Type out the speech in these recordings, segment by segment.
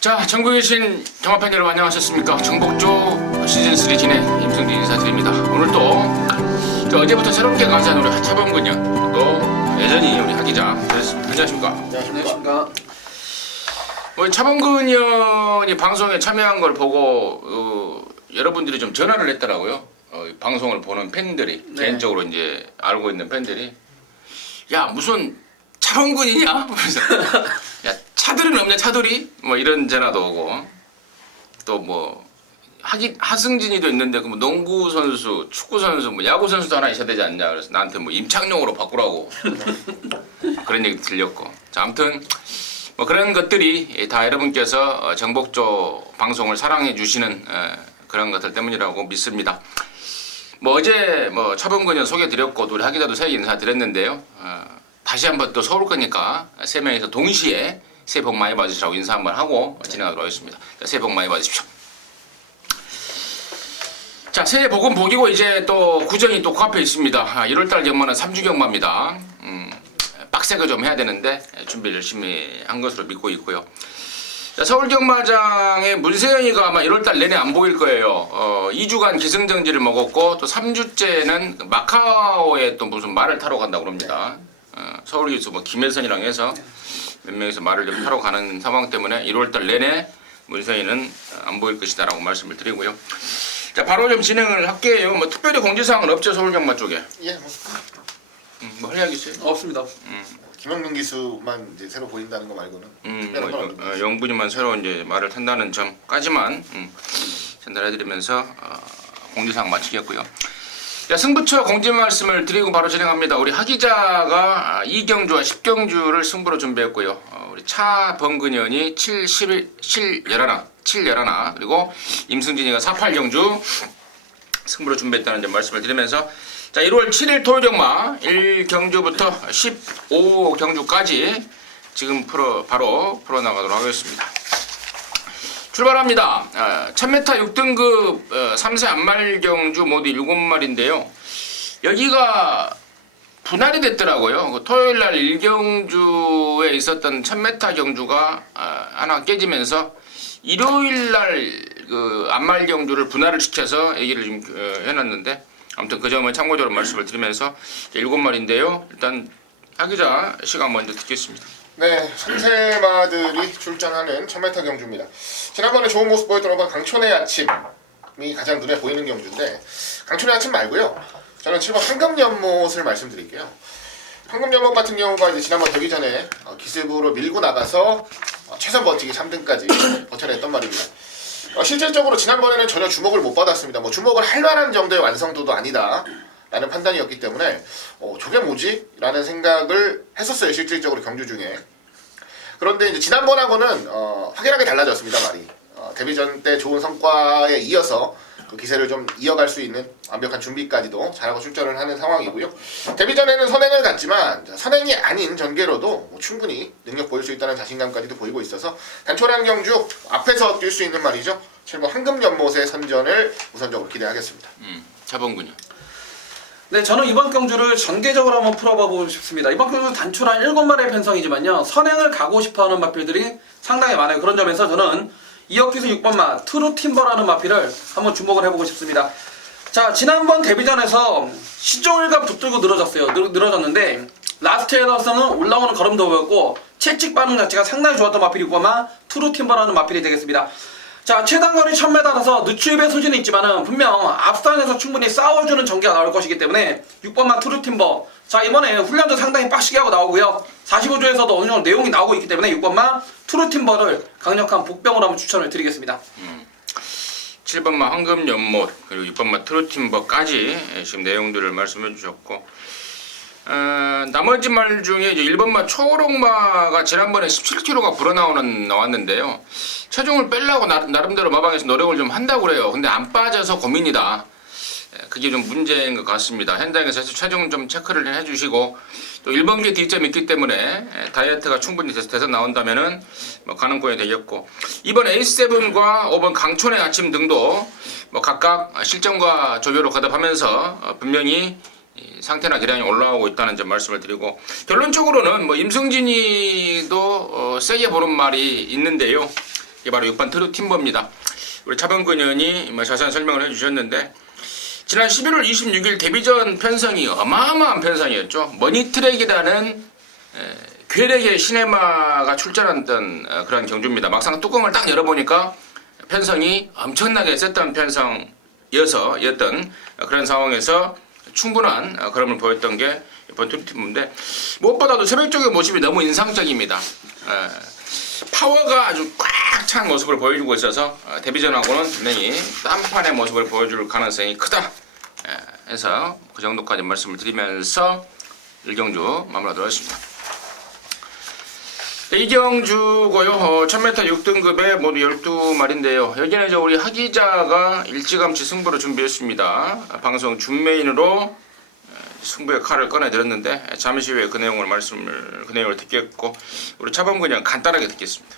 자, 전국에 계신 경마팬 여러분 안녕하셨습니까? 정복조 시즌3 진행 임승진 인사드립니다. 오늘 또 어제부터 새롭게 가세한 우리 차범근요, 또 여전히 우리 하기자 안녕하십니까? 안녕하십니까? 우리 차범근 의원이 방송에 참여한 걸 보고 여러분들이 좀 전화를 했더라고요. 방송을 보는 팬들이, 네. 개인적으로 이제 알고 있는 팬들이, 야 무슨 차범근이냐? 그래서 야 차들은 없냐 차들이? 뭐 이런 전화도 오고, 또 뭐 하승진이도 있는데 그 뭐 농구 선수, 축구 선수, 뭐 야구 선수도 하나 있어야 되지 않냐? 그래서 나한테 뭐 임창용으로 바꾸라고 그런 얘기 들렸고, 자 아무튼 뭐 그런 것들이 다 여러분께서 정복조 방송을 사랑해 주시는 그런 것들 때문이라고 믿습니다. 뭐 어제 뭐 차범근 의원 소개드렸고 우리 하기자도 새해 인사드렸는데요. 다시 한번 또 서울 거니까 세 명이서 동시에 새해 복 많이 받으시라고 인사 한번 하고 진행하도록 하겠습니다. 자, 새해 복 많이 받으십시오. 자, 새해 복은 복이고 이제 또 구정이 또 코앞에 있습니다. 1월달 경마는 3주 경마입니다. 빡세게 좀 해야 되는데 준비를 열심히 한 것으로 믿고 있고요. 자, 서울경마장의 문세영이가 아마 1월달 내내 안 보일 거예요. 2주간 기승전지를 먹었고 또 3주째는 마카오에 또 무슨 말을 타러 간다고 그럽니다. 서울에서 뭐 김혜선이랑 해서 몇 명이서 말을 좀 타러 가는 상황 때문에 1월달 내내 문세영이는 안 보일 것이다라고 말씀을 드리고요. 자, 바로 좀 진행을 할게요. 뭐 특별히 공지사항은 없죠, 서울경마 쪽에? 예, 뭐 할 이야기 있어요? 없습니다. 김영민 기수만 이제 새로 보인다는 거 말고는 특별한 건 없는 거죠. 영분이만 새로 이제 말을 탄다는 점까지만 전달해드리면서 공지사항 마치겠고요. 자, 승부처 공지 말씀을 드리고 바로 진행합니다. 우리 하기자가 2경주와 10경주를 승부로 준비했고요. 우리 차범근 의원이 7, 11, 7, 11, 그리고 임승진이가 4, 8경주 승부로 준비했다는 점 말씀을 드리면서, 자, 1월 7일 토요일 경마 1경주부터 15경주까지 지금 바로 풀어나가도록 하겠습니다. 출발합니다. 1000m 6등급 3세 안말경주 모두 7마리인데요. 여기가 분할이 됐더라고요. 토요일날 1경주에 있었던 1000m 경주가 하나 깨지면서 일요일날 그 안말경주를 분할을 시켜서 얘기를 좀 해놨는데, 아무튼 그 점은 참고적으로 말씀을 드리면서 7마리인데요. 일단 하기자 시간 먼저 듣겠습니다. 네, 3세마들이 출전하는 1000m 경주입니다. 지난번에 좋은 모습 보였던 강촌의 아침이 가장 눈에 보이는 경주인데, 강촌의 아침 말고요, 저는 7번 황금연못을 말씀드릴게요. 황금연못 같은 경우가 이제 지난번 되기 전에 기습으로 밀고 나가서 최선 버티기 3등까지 버텨냈던 말입니다. 실질적으로 지난번에는 전혀 주목을 못 받았습니다. 뭐 주목을 할 만한 정도의 완성도도 아니다 라는 판단이었기 때문에 저게 뭐지? 라는 생각을 했었어요, 실질적으로 경주 중에. 그런데 이제 지난번하고는 확연하게 달라졌습니다, 말이. 데뷔전 때 좋은 성과에 이어서 그 기세를 좀 이어갈 수 있는 완벽한 준비까지도 잘하고 출전을 하는 상황이고요. 데뷔전에는 선행을 갔지만 선행이 아닌 전개로도 뭐 충분히 능력 보일 수 있다는 자신감까지도 보이고 있어서 단촐한 경주 앞에서 뛸 수 있는 말이죠. 7번 황금연못의 선전을 우선적으로 기대하겠습니다. 차범근요. 네, 저는 이번 경주를 전개적으로 한번 풀어보고 싶습니다. 이번 경주는 단촐한 7마리의 편성이지만요, 선행을 가고 싶어하는 마필들이 상당히 많아요. 그런 점에서 저는 이어키스 6번마 트루팀버라는 마필을 한번 주목을 해보고 싶습니다. 자, 지난번 데뷔전에서 시종일관 붙들고 늘어졌는데 라스트에 나서는 올라오는 걸음도 보였고 채찍 반응 자체가 상당히 좋았던 마필이 6번마 트루팀버라는 마필이 되겠습니다. 자, 최단거리 1000m라서 늦추입의 소진은 있지만은 분명 앞선에서 충분히 싸워주는 전개가 나올 것이기 때문에 6번마 트루팀버, 자, 이번에 훈련도 상당히 빡시게 하고 나오고요, 45조에서도 어느 정도 내용이 나오고 있기 때문에 6번마 트루팀버를 강력한 복병으로 한번 추천을 드리겠습니다. 7번마 황금연못 그리고 6번마 트루팀버까지 지금 내용들을 말씀해 주셨고, 나머지 말 중에 이제 1번마 초록마가 지난번에 17kg가 나왔는데요. 체중을 빼려고 나름대로 마방에서 노력을 좀 한다고 그래요. 근데 안 빠져서 고민이다. 그게 좀 문제인 것 같습니다. 현장에서 체중 좀 체크를 해주시고, 또 1번기에 D점이 있기 때문에 다이어트가 충분히 돼서 나온다면은 뭐 가능성이 되겠고, 이번 A7과 5번 강촌의 아침 등도 뭐 각각 실점과 조별로 거듭하면서 분명히 상태나 기량이 올라오고 있다는 점 말씀을 드리고, 결론적으로는 뭐 임승진이도 세게 보는 말이 있는데요. 이게 바로 6번 트루 팀버입니다. 우리 차범근 의원이 뭐 자세한 설명을 해주셨는데 지난 11월 26일 데뷔전 편성이 어마어마한 편성이었죠. 머니트랙이라는 괴력의 시네마가 출전했던 그런 경주입니다. 막상 뚜껑을 딱 열어보니까 편성이 엄청나게 셌던 편성이었던 그런 상황에서 충분한 그럼을 보였던 게 이번 트루팀인데 무엇보다도 새벽 쪽의 모습이 너무 인상적입니다. 파워가 아주 꽉 찬 모습을 보여주고 있어서 데뷔전하고는 분명히 딴판의 모습을 보여줄 가능성이 크다 해서 그 정도까지 말씀을 드리면서 1경주 마무리하도록 하겠습니다. 이경주고요. 1000m 6등급에 모두 12마리인데요. 여기는 우리 하기자가 일찌감치 승부를 준비했습니다. 방송 준메인으로 승부의 칼을 꺼내드렸는데 잠시 후에 그 내용을 듣겠고 우리 차범근 형 간단하게 듣겠습니다.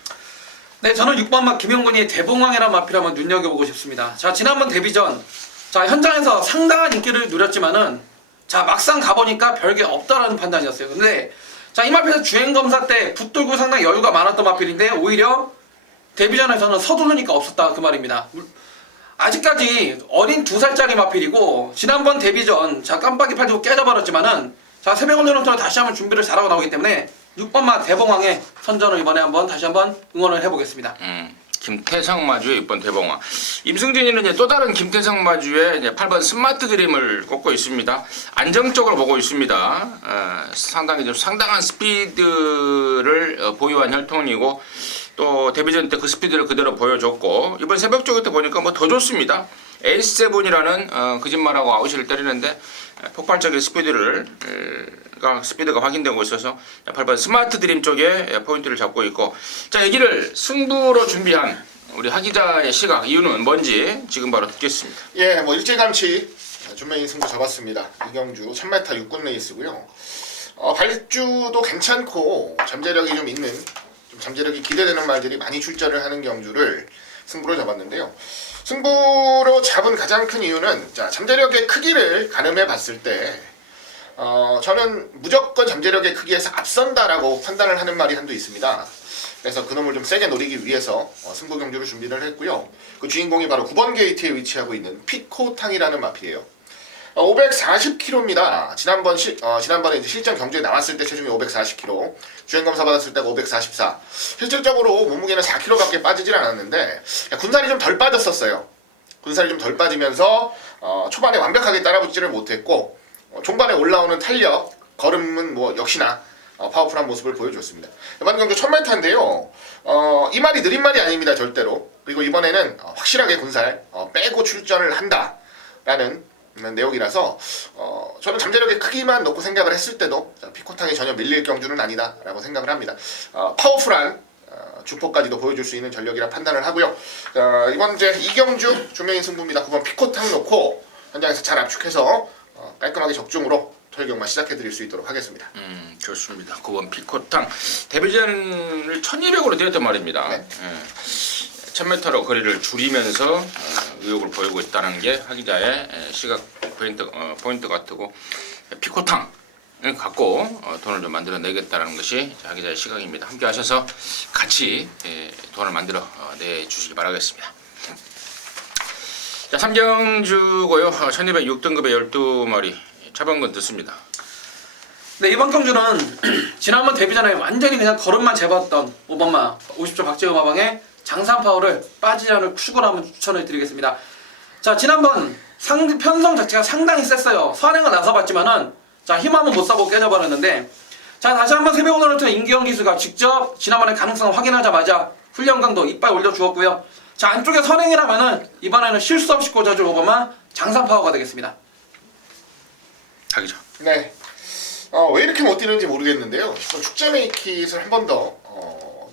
네, 저는 6번 마 김용근이 대봉왕이라는 마필을 한번 눈여겨보고 싶습니다. 자, 지난번 데뷔전 현장에서 상당한 인기를 누렸지만은 막상 가보니까 별게 없다라는 판단이었어요. 근데 이 마필에서 주행검사 때 붙들고 상당히 여유가 많았던 마필인데 오히려 데뷔전에서는 서두르니까 없었다 그 말입니다. 아직까지 어린 2살짜리 마필이고 지난번 데뷔전 깜빡이 팔고 깨져버렸지만은 새벽 언론부터 다시 한번 준비를 잘하고 나오기 때문에 6번 마 대봉왕의 선전을 이번에 다시 한번 응원을 해보겠습니다. 김태성 마주의 6번 대봉왕. 임승진이는 이제 또 다른 김태성 마주의 이제 8번 스마트 드림을 꼽고 있습니다. 안정적으로 보고 있습니다. 상당히 좀 상당한 스피드를 보유한 혈통이고 또 데뷔전 때 그 스피드를 그대로 보여줬고 이번 새벽 쪽에 보니까 뭐 더 좋습니다. 에이스7이라는 거짓말하고 아웃을 때리는데 폭발적인 스피드가 확인되고 있어서 8번 스마트 드림 쪽에 포인트를 잡고 있고 자 여기를 승부로 준비한 우리 하기자의 시각 이유는 뭔지 지금 바로 듣겠습니다. 예, 뭐 일찌감치 준메인 승부 잡았습니다. 이경주 1000m 6군 레이스고요. 발주도 괜찮고 잠재력이 좀 있는 잠재력이 기대되는 말들이 많이 출전을 하는 경주를 승부로 잡았는데요. 승부로 잡은 가장 큰 이유는 잠재력의 크기를 가늠해 봤을 때 저는 무조건 잠재력의 크기에서 앞선다라고 판단을 하는 말이 한두 있습니다. 그래서 그놈을 좀 세게 노리기 위해서 승부 경주를 준비를 했고요. 그 주인공이 바로 9번 게이트에 위치하고 있는 피코탕이라는 마필이에요. 540kg입니다. 지난번에 이제 실전 경주에 나왔을 때 체중이 540kg, 주행검사 받았을 때가 544. 실질적으로 몸무게는 4kg밖에 빠지질 않았는데 군살이 좀 덜 빠졌었어요. 군살이 좀 덜 빠지면서 초반에 완벽하게 따라붙지를 못했고 종반에 올라오는 탄력, 걸음은 뭐 역시나 파워풀한 모습을 보여줬습니다. 이번 경주 1000m인데요. 이 말이 느린 말이 아닙니다. 절대로. 그리고 이번에는 확실하게 군살 빼고 출전을 한다라는 내용이라서 저는 잠재력의 크기만 놓고 생각을 했을 때도 피코탕이 전혀 밀릴 경주는 아니다 라고 생각을 합니다. 파워풀한 주포까지도 보여줄 수 있는 전력이라 판단을 하고요. 이번 이제 이경주 준메인 승부입니다. 9번 피코탕 놓고 현장에서 잘 압축해서 깔끔하게 적중으로 토요경마 시작해드릴 수 있도록 하겠습니다. 좋습니다. 9번 피코탕 데뷔전을 1200으로 뛰었단 말입니다. 네. 1000m로 거리를 줄이면서 의욕을 보이고 있다는 게 하기자의 시각 포인트 같고 피코탕을 갖고 돈을 좀 만들어내겠다는 것이 하기자의 시각입니다. 함께 하셔서 같이 돈을 만들어 내주시기 바라겠습니다. 자 3경주고요. 1206등급의 12마리 차범근 듣습니다. 네, 이번 경주는 지난번 데뷔전에 완전히 그냥 걸음만 재봤던 5번마 50조 박재호 마방의 장산파워를 빠지지 않을 축으로 한번 추천을 드리겠습니다. 자, 지난번 편성 자체가 상당히 셌어요. 선행은 나서봤지만은 힘하면 못 사고 깨져버렸는데 다시 한번 새벽 오너를 통해 임기영 기수가 직접 지난번에 가능성을 확인하자마자 훈련 강도 이빨 올려주었고요. 안쪽에 선행이라면은 이번에는 실수 없이 꽂아줄 5번마 장산파워가 되겠습니다. 하기자. 네. 왜 이렇게 못 뛰는지 모르겠는데요. 축제 메이킷을 한 번 더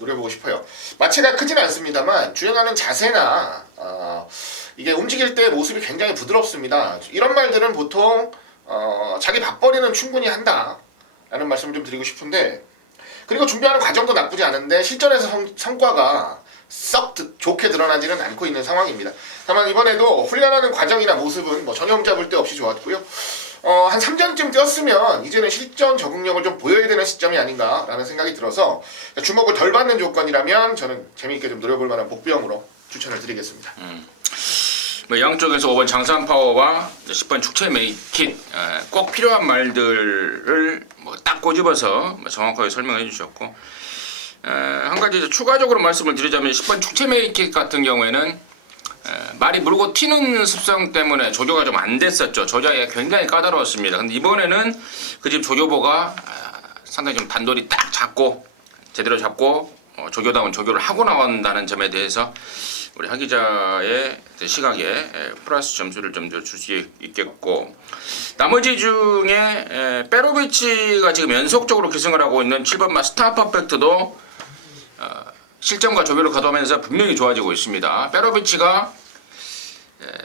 노려보고 싶어요. 마체가 크진 않습니다만 주행하는 자세나 이게 움직일 때 모습이 굉장히 부드럽습니다. 이런 말들은 보통 자기 밥벌이는 충분히 한다 라는 말씀을 좀 드리고 싶은데 그리고 준비하는 과정도 나쁘지 않은데 실전에서 성과가 썩 좋게 드러나지는 않고 있는 상황입니다. 다만 이번에도 훈련하는 과정이나 모습은 전혀 흠잡을 데 없이 좋았고요. 한 3전쯤 뛰었으면 이제는 실전 적응력을 좀 보여야 되는 시점이 아닌가라는 생각이 들어서 주목을 덜 받는 조건이라면 저는 재미있게 좀 노려볼 만한 복병으로 추천을 드리겠습니다. 뭐 양쪽에서 5번 장산 파워와 10번 축체 메이킷 꼭 필요한 말들을 뭐 딱 꼬집어서 정확하게 설명해 주셨고 한 가지 이제 추가적으로 말씀을 드리자면 10번 축체 메이킷 같은 경우에는 말이 물고 튀는 습성 때문에 조교가 좀 안 됐었죠. 조작이 굉장히 까다로웠습니다. 근데 이번에는 그 집 조교보가 상당히 좀 단돌이 딱 잡고 제대로 잡고 조교다운 조교를 하고 나온다는 점에 대해서 우리 하 기자의 시각에 플러스 점수를 좀 줄 수 있겠고, 나머지 중에 페로비치가 지금 연속적으로 기승을 하고 있는 7번 마스터 퍼펙트도 실점과 조교를 거두면서 분명히 좋아지고 있습니다. 페로비치가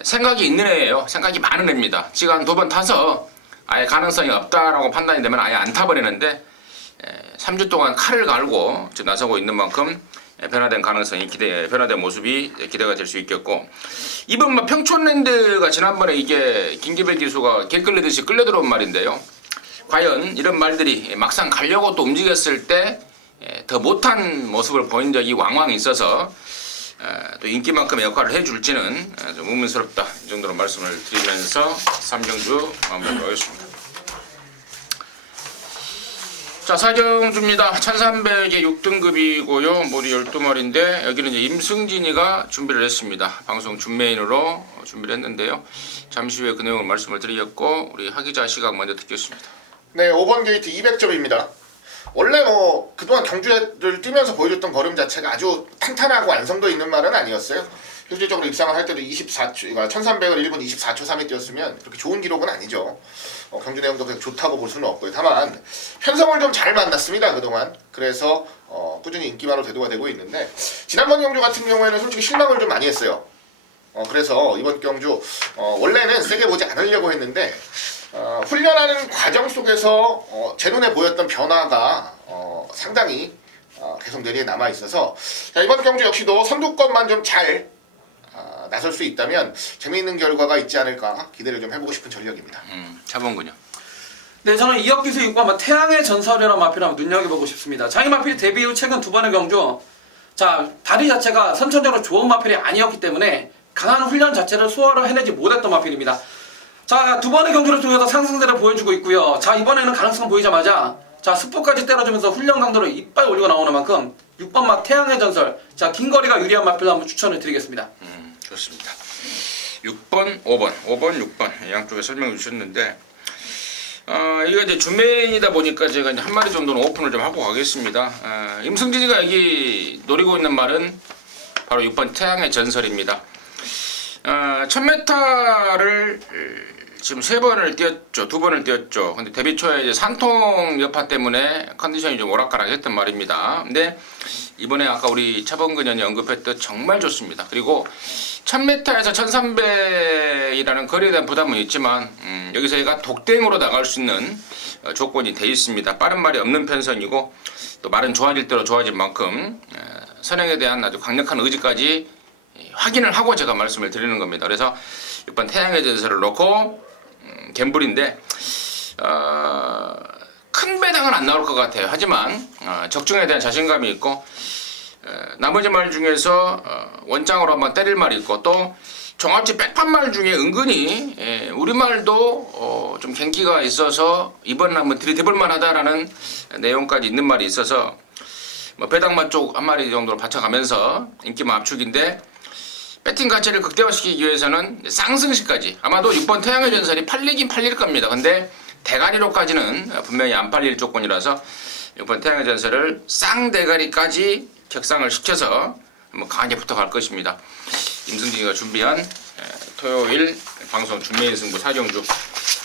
생각이 있는 애예요. 생각이 많은 애입니다. 지금 한 2번 타서 아예 가능성이 없다라고 판단이 되면 아예 안 타버리는데 3주 동안 칼을 갈고 지금 나서고 있는 만큼 변화된 가능성이 변화된 모습이 기대가 될 수 있겠고, 이번 뭐 평촌랜드가 지난번에 이게 김기배 기수가 개 끌리듯이 끌려 들어온 말인데요. 과연 이런 말들이 막상 가려고 또 움직였을 때 더 못한 모습을 보인 적이 왕왕 있어서 또 인기만큼의 역할을 해줄지는 좀 의문스럽다, 이 정도로 말씀을 드리면서 3경주 마무리하도록 하겠습니다. 자, 사경주입니다. 1300에 6등급이고요. 모리 12마리인데 여기는 이제 임승진이가 준비를 했습니다. 방송 준메인으로 준비를 했는데요. 잠시 후에 그 내용을 말씀을 드리겠고, 우리 하기자 시각 먼저 듣겠습니다. 네, 5번 게이트 200점입니다. 원래 뭐 그동안 경주를 뛰면서 보여줬던 걸음 자체가 아주 탄탄하고 완성도 있는 말은 아니었어요. 실질적으로 입상을 할 때도 1300을 1분 24초 3에 뛰었으면 그렇게 좋은 기록은 아니죠. 경주 내용도 그냥 좋다고 볼 수는 없고요. 다만 편성을 좀 잘 만났습니다, 그동안. 그래서 꾸준히 인기마로 대두가 되고 있는데, 지난번 경주 같은 경우에는 솔직히 실망을 좀 많이 했어요. 그래서 이번 경주 원래는 세게 보지 않으려고 했는데 훈련하는 과정 속에서 제 눈에 보였던 변화가 상당히 계속 뇌리에 남아 있어서, 이번 경주 역시도 선두권만 좀 잘 나설 수 있다면 재미있는 결과가 있지 않을까 기대를 좀 해보고 싶은 전력입니다. 차범근요. 네, 저는 이혁기수 6번 태양의 전설이라는 마필을 한번 눈여겨보고 싶습니다. 자, 이 마필 데뷔 후 최근 2번의 경주, 자, 다리 자체가 선천적으로 좋은 마필이 아니었기 때문에 강한 훈련 자체를 소화를 해내지 못했던 마필입니다. 자, 2번의 경주를 통해서 상승세를 보여주고 있고요. 자, 이번에는 가능성 보이자마자 자, 스포까지 때려주면서 훈련 강도를 이빨 올리고 나오는 만큼 6번 마 태양의 전설, 자, 긴 거리가 유리한 마필로 한번 추천을 드리겠습니다. 좋습니다. 6번, 5번, 6번 양쪽에 설명해 주셨는데, 이거 이제 준메인이다 보니까 제가 이제 한 마리 정도는 오픈을 좀 하고 가겠습니다. 임승진이가 여기 노리고 있는 말은 바로 6번 태양의 전설입니다. 1000m를 지금 3번을 뛰었죠. 2번을 뛰었죠. 근데 데뷔 초에 이제 산통 여파 때문에 컨디션이 좀 오락가락했단 말입니다. 근데 이번에 아까 우리 차범근 의원이 언급했듯 정말 좋습니다. 그리고 1000m에서 1300이라는 거리에 대한 부담은 있지만 여기서 얘가 독땡으로 나갈 수 있는 조건이 돼 있습니다. 빠른 말이 없는 편성이고 또 말은 좋아질 대로 좋아진 만큼 선행에 대한 아주 강력한 의지까지 확인을 하고 제가 말씀을 드리는 겁니다. 그래서 6번 태양의 전설을 놓고 갬블인데 큰 배당은 안 나올 것 같아요. 하지만 적중에 대한 자신감이 있고 나머지 말 중에서 원장으로 한번 때릴 말이 있고 또 종합지 백판말 중에 은근히 우리말도 좀 gen기가 있어서 이번에 한번 들이대볼 만하다라는 내용까지 있는 말이 있어서 뭐 배당만 쪽 한 마리 정도로 받쳐가면서 인기만 압축인데, 배팅 가치를 극대화시키기 위해서는 쌍승시까지 아마도 6번 태양의 전설이 팔리긴 팔릴 겁니다. 근데 대가리로까지는 분명히 안 팔릴 조건이라서 6번 태양의 전설을 쌍대가리까지 격상을 시켜서 한번 강하게 붙어갈 것입니다. 임승진이가 준비한 토요일 방송 준메인 승부 4경주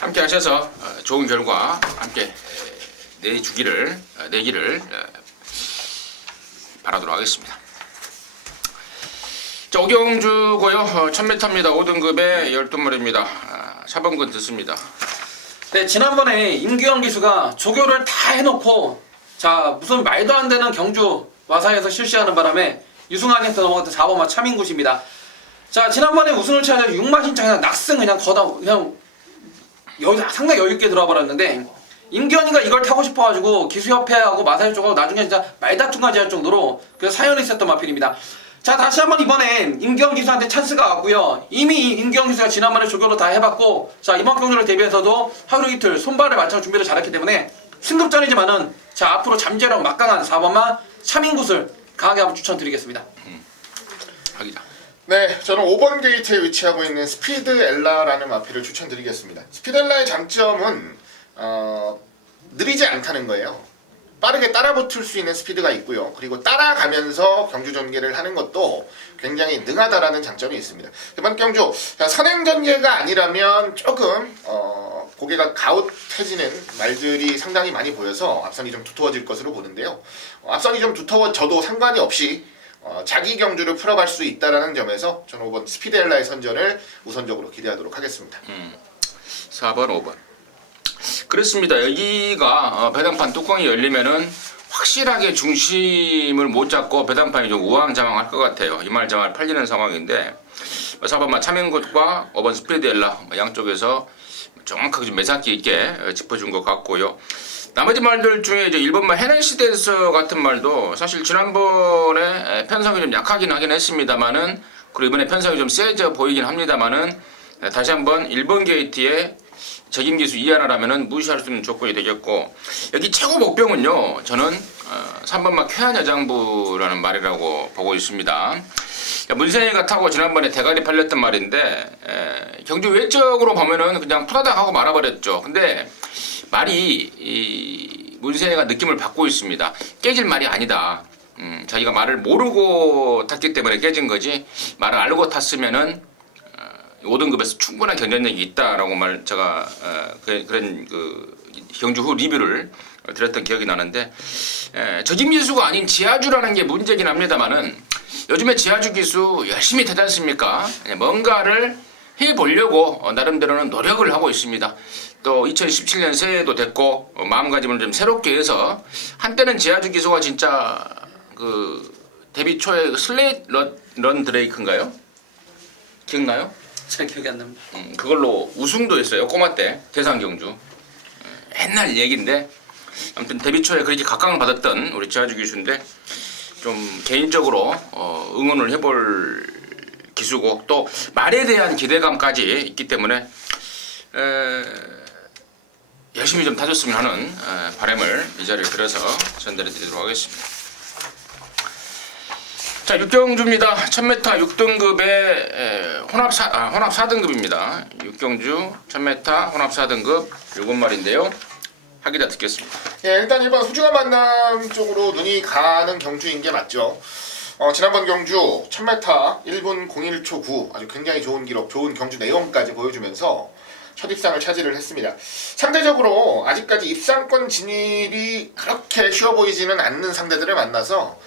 함께 하셔서 좋은 결과 함께 내기를 바라도록 하겠습니다. 자, 5경주고요. 1000m입니다. 5등급에 12마리입니다. 차범근 듣습니다. 네, 지난번에 임규영 기수가 조교를 다 해놓고 자, 무슨 말도 안 되는 경주 와사에서 실시하는 바람에 유승환한테 넘어갔던 4번마 차민굿입니다. 자, 지난번에 우승을 차지한 6마 신차 그냥 낙승 그냥 거다 그냥 상당히 여유 있게 들어와 버렸는데 임기현이가 이걸 타고 싶어가지고 기수협회하고 마사일 쪽하고 나중에 진짜 말다툼까지 할 정도로 그 사연이 있었던 마필입니다. 자, 다시 한번 이번엔 임기현 기수한테 찬스가 왔고요. 이미 임기현 기수가 지난번에 조교로 다 해봤고, 자, 이번 경주를 대비해서도 하루 이틀 손발을 맞춰 준비를 잘했기 때문에 승급전이지만은 자, 앞으로 잠재력 막강한 4번마 차민굿을 강하게 한번 추천드리겠습니다. 하기자. 네, 저는 5번 게이트에 위치하고 있는 스피드 엘라라는 마필을 추천드리겠습니다. 스피드 엘라의 장점은 느리지 않다는 거예요. 빠르게 따라붙을 수 있는 스피드가 있고요. 그리고 따라가면서 경주 전개를 하는 것도 굉장히 능하다라는 장점이 있습니다. 이번 경주 선행 전개가 아니라면 조금 고개가 가웃해지는 말들이 상당히 많이 보여서 앞선이 좀 두터워질 것으로 보는데요. 앞선이 좀 두터워져도 상관이 없이 자기 경주를 풀어갈 수 있다라는 점에서 저는 5번 스피드 엘라의 선전을 우선적으로 기대하도록 하겠습니다. 4번, 5번. 그렇습니다. 여기가 배당판 뚜껑이 열리면은 확실하게 중심을 못 잡고 배당판이 좀 우왕좌왕할 것 같아요. 이말저말 팔리는 상황인데 4번만 차명굿과 5번 스피드 엘라 양쪽에서 정확하게 좀 매사기 있게 짚어준 것 같고요. 나머지 말들 중에 이제 1번만 헤넨시댄서 같은 말도 사실 지난번에 편성이 좀 약하긴 하긴 했습니다만은, 그리고 이번에 편성이 좀 세져 보이긴 합니다만은, 다시 한번 1번 게이트에 적임기수 이하나라면은 무시할 수 있는 조건이 되겠고, 여기 최고 목표는요, 저는 3번만 쾌한 여장부라는 말이라고 보고 있습니다. 문세희가 타고 지난번에 대가리 팔렸던 말인데, 경주 외적으로 보면은 그냥 푸다닥 하고 말아버렸죠. 근데 말이 문세희가 느낌을 받고 있습니다. 깨질 말이 아니다. 자기가 말을 모르고 탔기 때문에 깨진 거지, 말을 알고 탔으면은 5등급에서 충분한 경쟁력이 있다라고 제가 그런 경주 후 리뷰를 드렸던 기억이 나는데, 적임기수가 아닌 지하주라는 게 문제긴 합니다만은 요즘에 지하주 기수 열심히 타지 않습니까? 뭔가를 해보려고 나름대로는 노력을 하고 있습니다. 또 2017년 새해도 됐고 마음가짐을 좀 새롭게 해서, 한때는 지하주 기수가 진짜 데뷔 초에 슬레이트 런 드레이크인가요? 기억나요? 잘 기억이 안 납니다. 그걸로 우승도 했어요. 꼬마 때 대상 경주. 옛날 얘기인데, 아무튼 데뷔 초에 그렇게 각광을 받았던 우리 지하주 기수인데, 좀 개인적으로 응원을 해볼 기수고, 또 말에 대한 기대감까지 있기 때문에 열심히 좀 타줬으면 하는 바람을 이 자리에 들어서 전달해 드리도록 하겠습니다. 자, 6경주입니다. 1000m 6등급의 혼합 4등급입니다. 6경주 1000m 혼합 4등급 7마리인데요. 하기다 듣겠습니다. 예, 일단 1번 소중한 만남 쪽으로 눈이 가는 경주인 게 맞죠. 지난번 경주 1000m 1분 01초 9 아주 굉장히 좋은 기록, 좋은 경주 내용까지 보여주면서 첫 입상을 차지를 했습니다. 상대적으로 아직까지 입상권 진입이 그렇게 쉬워 보이지는 않는 상대들을 만나서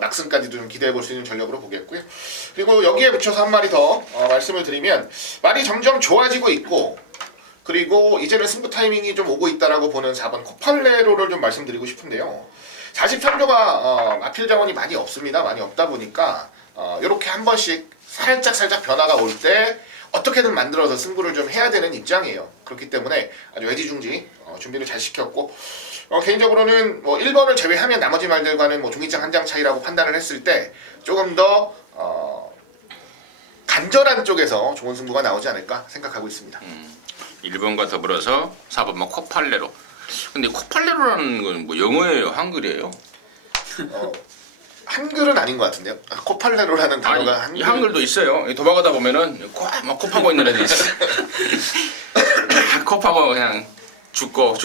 낙승까지도 좀 기대해 볼 수 있는 전력으로 보겠고요. 그리고 여기에 붙여서 한 마리 더 말씀을 드리면, 말이 점점 좋아지고 있고, 그리고 이제는 승부 타이밍이 좀 오고 있다라고 보는 4번 코팔레로를 좀 말씀드리고 싶은데요. 43조가 마필 자원이 많이 없습니다. 많이 없다 보니까 이렇게 한 번씩 살짝 변화가 올 때 어떻게든 만들어서 승부를 좀 해야 되는 입장이에요. 그렇기 때문에 아주 애지중지 준비를 잘 시켰고, 개인적으로는 1번을 제외하면 나머지 말들과는 종이장 한 장 차이라고 판단을 했을 때 조금 더 간절한 쪽에서 좋은 승부가 나오지 않을까 생각하고 있습니다. 1번과 더불어서 4번만 코팔레로. 근데 코팔레로라는 건 뭐 영어예요? 한글이에요? 한글은 아닌 것 같은데요. 코팔레로라는 단어가 아니, 한글도 있어요. 도망가다 보면은 막 코 파고 있는 애들 있어. 코 파고 그냥 죽고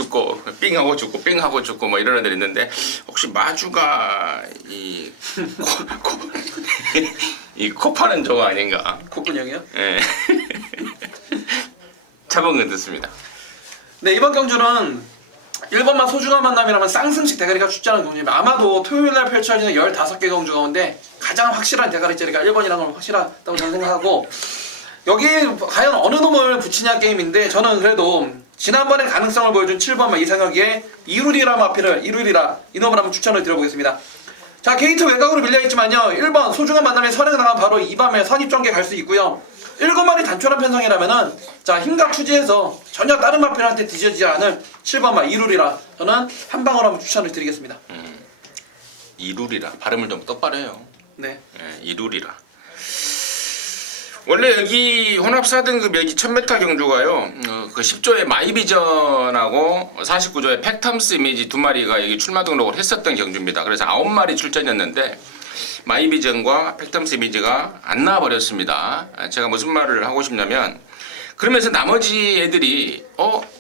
삥하고 죽고 삥하고 죽고 뭐 이런 애들 있는데, 혹시 마주가 이 코 파는 조가 아닌가? 콧근형이요? 예. 차범근 듣습니다. 네, 이번 경주는 1번만 소중한 만남이라면 쌍승식 대가리가 출전하는 경주입니다. 아마도 토요일날 펼쳐지는 15개 경주 가운데 가장 확실한 대가리짜리가 1번이라는 걸 확실하다고 저는 생각하고, 여기 과연 어느 놈을 붙이냐 게임인데, 저는 그래도 지난번에 가능성을 보여준 7번만 이상하기에 이루리라 마피를 이루리라 이놈을 한번 추천을 드려보겠습니다. 자, 게이트 외곽으로 밀려있지만요, 1번 소중한 만남에 선행당한 바로 2밤에 선입전개 갈 수 있고요. 7마리 단촐한 편성이라면은 자 힘과 투지에서 전혀 다른 마필한테 뒤지지 않을 7번마 이룰이라 저는 한 방울 한번 추천을 드리겠습니다. 이룰이라 발음을 좀 똑바로 해요. 네. 예, 이룰이라. 원래 여기 혼합 4등급 여기 1000m 경주가요. 그 10조의 마이비전하고 49조의 팩텀스 이미지 두 마리가 여기 출마 등록을 했었던 경주입니다. 그래서 9마리 출전이었는데 마이비전과 팩텀스 이미지가 안 나와버렸습니다. 제가 무슨 말을 하고 싶냐면 그러면서 나머지 애들이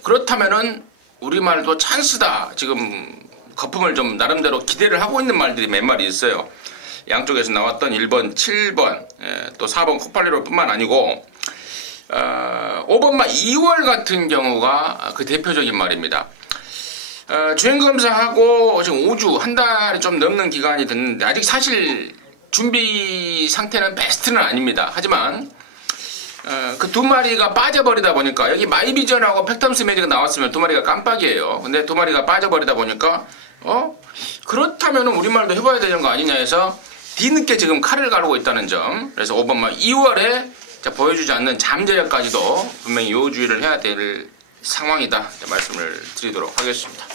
그렇다면은 우리말도 찬스다. 지금 거품을 좀 나름대로 기대를 하고 있는 말들이 몇 마리 있어요. 양쪽에서 나왔던 1번, 7번, 또 4번 코팔리로 뿐만 아니고 5번마 2월 같은 경우가 그 대표적인 말입니다. 주행검사하고 지금 5주, 한 달이 좀 넘는 기간이 됐는데 아직 사실 준비 상태는 베스트는 아닙니다. 하지만 그 두 마리가 빠져버리다 보니까 여기 마이비전하고 팩텀스 매직가 나왔으면 두 마리가 깜빡이에요. 근데 두 마리가 빠져버리다 보니까 그렇다면 우리말도 해봐야 되는 거 아니냐 해서 뒤늦게 지금 칼을 가르고 있다는 점. 그래서 5번마 2월에 보여주지 않는 잠재력까지도 분명히 요주의를 해야 될 상황이다 말씀을 드리도록 하겠습니다.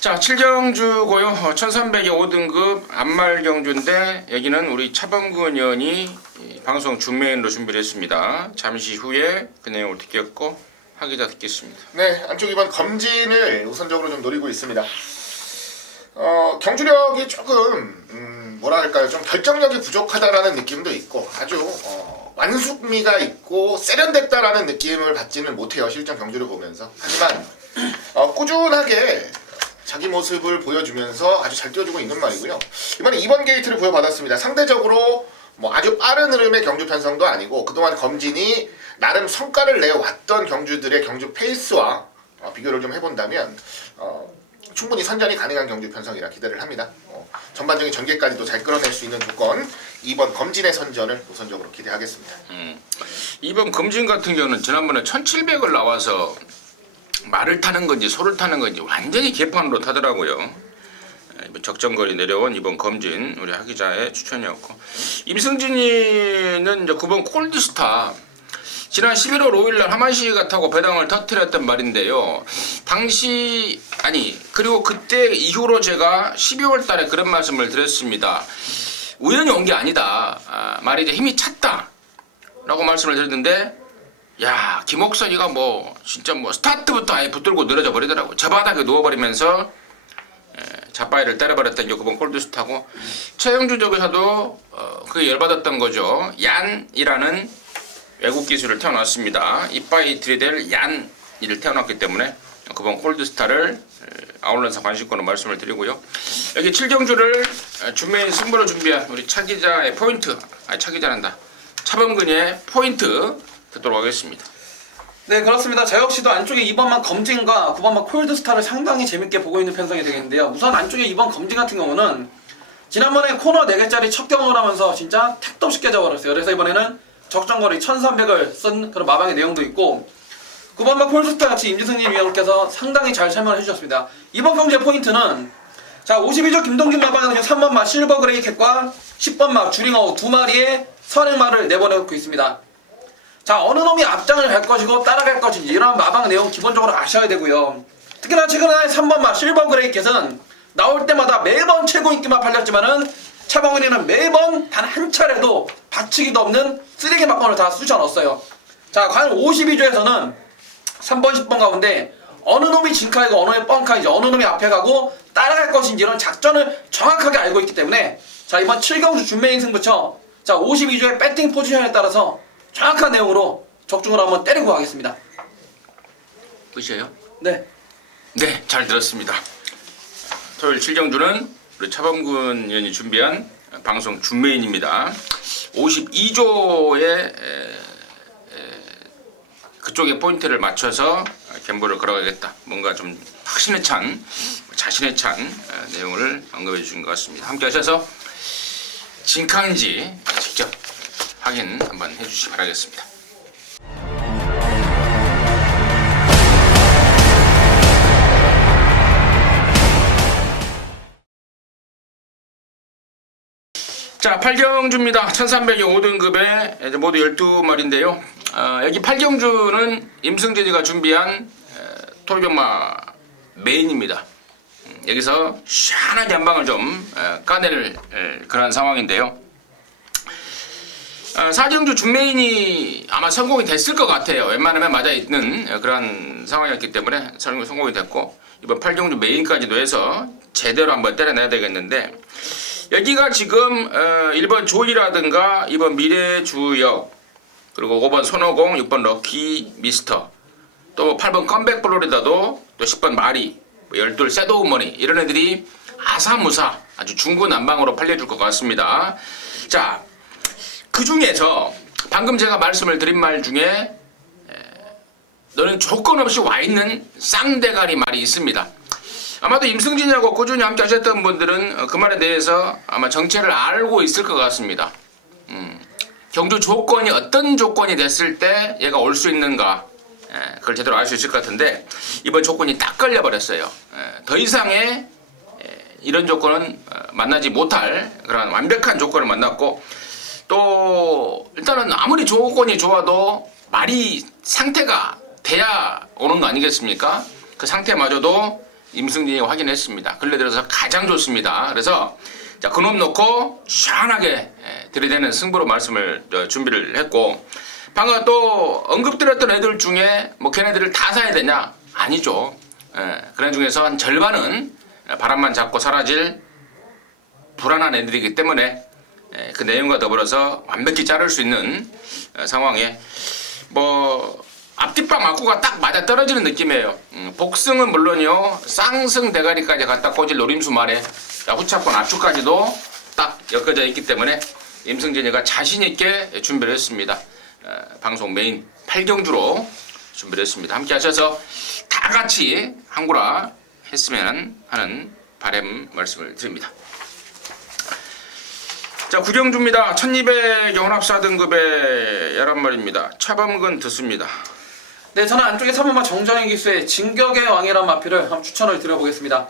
자, 7경주고요. 1300의 5등급 안말경주인데 여기는 우리 차범근 의원이 방송 준메인으로 준비를 했습니다. 잠시 후에 그 내용을 듣겠고 하기자 듣겠습니다. 네, 안쪽 이번 검진을 우선적으로 좀 노리고 있습니다. 경주력이 조금 뭐라 할까요? 좀 결정력이 부족하다라는 느낌도 있고 아주 완숙미가 있고 세련됐다라는 느낌을 받지는 못해요. 실전 경주를 보면서. 하지만 꾸준하게 자기 모습을 보여주면서 아주 잘 뛰어주고 있는 말이고요. 이번에 2번 게이트를 부여받았습니다. 상대적으로 뭐 아주 빠른 흐름의 경주 편성도 아니고 그동안 검진이 나름 성과를 내왔던 경주들의 경주 페이스와 비교를 좀 해본다면 충분히 선전이 가능한 경주 편성이라 기대를 합니다. 전반적인 전개까지도 잘 끌어낼 수 있는 조건 2번 검진의 선전을 우선적으로 기대하겠습니다. 2번 검진 같은 경우는 지난번에 1700을 나와서 말을 타는 건지 소를 타는 건지 완전히 개판으로 타더라고요. 적정거리 내려온 이번 검진 우리 하 기자의 추천이었고 임승진이는 이제 9번 콜드스타 지난 11월 5일날 하만시가 타고 배당을 터뜨렸단 말인데요. 당시 그리고 그때 이후로 제가 12월 달에 그런 말씀을 드렸습니다. 우연히 온 게 아니다. 말이 이제 힘이 찼다 라고 말씀을 드렸는데 야 김옥선이가 진짜 스타트부터 아예 붙들고 늘어져 버리더라고. 저 바닥에 누워버리면서 자빠이를 때려버렸던 게 9번 콜드스타고 최영주 쪽에서도 그게 열받았던 거죠. 얀이라는 외국 기술을 태어났습니다. 이빠이 들이댈 얀이를 태어났기 때문에 9번 콜드스타를 아울러서 관심권으로 말씀을 드리고요. 여기 7경주를 준메인 승부로 준비한 우리 차 기자의 포인트, 차 기자란다. 차범근의 포인트 듣도록 하겠습니다. 네 그렇습니다. 저 역시도 안쪽에 2번만 검진과 9번만 콜드스타를 상당히 재밌게 보고 있는 편성이 되겠는데요. 우선 안쪽에 2번 검진 같은 경우는 지난번에 코너 4개짜리 첫 경험을 하면서 진짜 택도 없이 깨져버렸어요. 그래서 이번에는 적정거리 1300을 쓴 그런 마방의 내용도 있고 9번마 콜드스타 같이 임지승님 위원께서 상당히 잘 설명을 해주셨습니다. 이번 경주의 포인트는 자 52조 김동균 마방에서 3번마 실버 그레이 캣과 10번마 주링어우 두 마리의 선행마를 내보내고 있습니다. 자 어느 놈이 앞장을 갈 것이고 따라갈 것인지 이런 마방 내용 기본적으로 아셔야 되고요. 특히나 최근에 3번마 실버 그레이 캣은 나올 때마다 매번 최고 인기만 팔렸지만은 차범근이는 매번 단 한 차례도 받치기도 없는 쓰레기 막번을 다 쑤셔 넣었어요. 자 과연 52조에서는 3번 10번 가운데 어느 놈이 진카이고 어느 놈이 뻥카인지 어느 놈이 앞에 가고 따라갈 것인지 이런 작전을 정확하게 알고 있기 때문에 자 이번 7경주 준메인 승부처 자 52조의 배팅 포지션에 따라서 정확한 내용으로 적중을 한번 때리고 가겠습니다. 끝이에요? 네. 네, 잘 들었습니다. 토요일 7경주는 우리 차범근 의원이 준비한 방송 준메인입니다. 52조의 그쪽에 포인트를 맞춰서 갬블을 걸어가겠다. 뭔가 좀 확신에 찬, 자신에 찬 내용을 언급해 주신 것 같습니다. 함께 하셔서 진카인지 직접 확인 한번 해주시기 바라겠습니다. 자, 8경주입니다. 1300의 5등급에 이제 모두 12마리인데요. 여기 8경주는 임승진이가 준비한 토요경마 메인입니다. 여기서 시원하게 한 방을 좀 까낼 그런 상황인데요. 4경주 준메인이 아마 성공이 됐을 것 같아요. 웬만하면 맞아있는 그런 상황이었기 때문에 성공이 됐고, 이번 8경주 메인까지도 해서 제대로 한번 때려내야 되겠는데, 여기가 지금 1번 조이라든가 2번 미래주역, 그리고 5번 손오공, 6번 럭키 미스터, 또 8번 컴백 플로리다도, 또 10번 마리, 12 셋오우머니, 이런 애들이 아사무사 아주 중구난방으로 팔려줄 것 같습니다. 자, 그 중에서 방금 제가 말씀을 드린 말 중에 너는 조건 없이 와 있는 쌍대가리 말이 있습니다. 아마도 임승진이하고 꾸준히 함께 하셨던 분들은 그 말에 대해서 아마 정체를 알고 있을 것 같습니다. 경주 조건이 어떤 조건이 됐을 때 얘가 올 수 있는가, 그걸 제대로 알 수 있을 것 같은데, 이번 조건이 딱 걸려버렸어요. 더 이상의 이런 조건은 만나지 못할 그런 완벽한 조건을 만났고, 또 일단은 아무리 조건이 좋아도 말이 상태가 돼야 오는 거 아니겠습니까? 그 상태마저도 임승진이 확인했습니다. 근래 들어서 가장 좋습니다. 그래서 자, 그놈 놓고 시원하게 들이대는 승부로 말씀을 준비를 했고, 방금 또 언급드렸던 애들 중에 뭐 걔네들을 다 사야 되냐? 아니죠. 그런 중에서 한 절반은 바람만 잡고 사라질 불안한 애들이기 때문에 그 내용과 더불어서 완벽히 자를 수 있는 상황에 뭐 앞뒷방 맞고가 딱 맞아 떨어지는 느낌이에요. 복승은 물론이요, 쌍승 대가리까지 갖다 꽂을 노림수 말에 후차권 압축까지도 딱 엮어져 있기 때문에 임승진이가 자신 있게 준비를 했습니다. 방송 메인 8경주로 준비를 했습니다. 함께 하셔서 다 같이 한구라 했으면 하는 바람 말씀을 드립니다. 자, 9경주입니다. 1200 연합 4등급의 11마리입니다. 차범근 듣습니다. 네, 저는 안쪽에 3번마 정정희 기수의 진격의 왕이라는 마필을 한번 추천을 드려보겠습니다.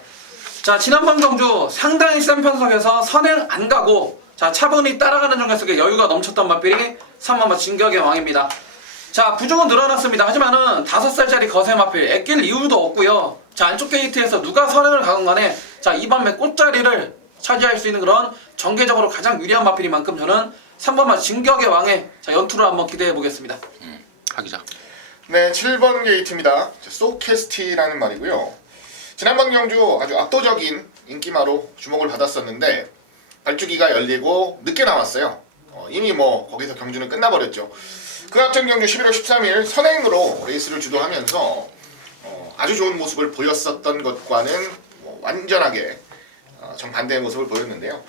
자, 지난번 경주 상당히 센 편석에서 선행 안 가고, 자, 차분히 따라가는 정글 속에 여유가 넘쳤던 마필이 3번마 진격의 왕입니다. 자, 부족은 늘어났습니다. 하지만은 5살짜리 거세 마필 애낄 이유도 없고요. 자, 안쪽 게이트에서 누가 선행을 가건 간에 자, 2번매 꽃자리를 차지할 수 있는 그런 전개적으로 가장 유리한 마필인 만큼 저는 3번마 진격의 왕의 자, 연투를 한번 기대해 보겠습니다. 하기자. 네, 7번 게이트입니다. 소캐스티라는 말이고요. 지난번 경주 아주 압도적인 인기마로 주목을 받았었는데 발주기가 열리고 늦게 나왔어요. 이미 뭐 거기서 경주는 끝나버렸죠. 그 앞전 경주 11월 13일 선행으로 레이스를 주도하면서 아주 좋은 모습을 보였었던 것과는 완전하게 정반대의 모습을 보였는데요.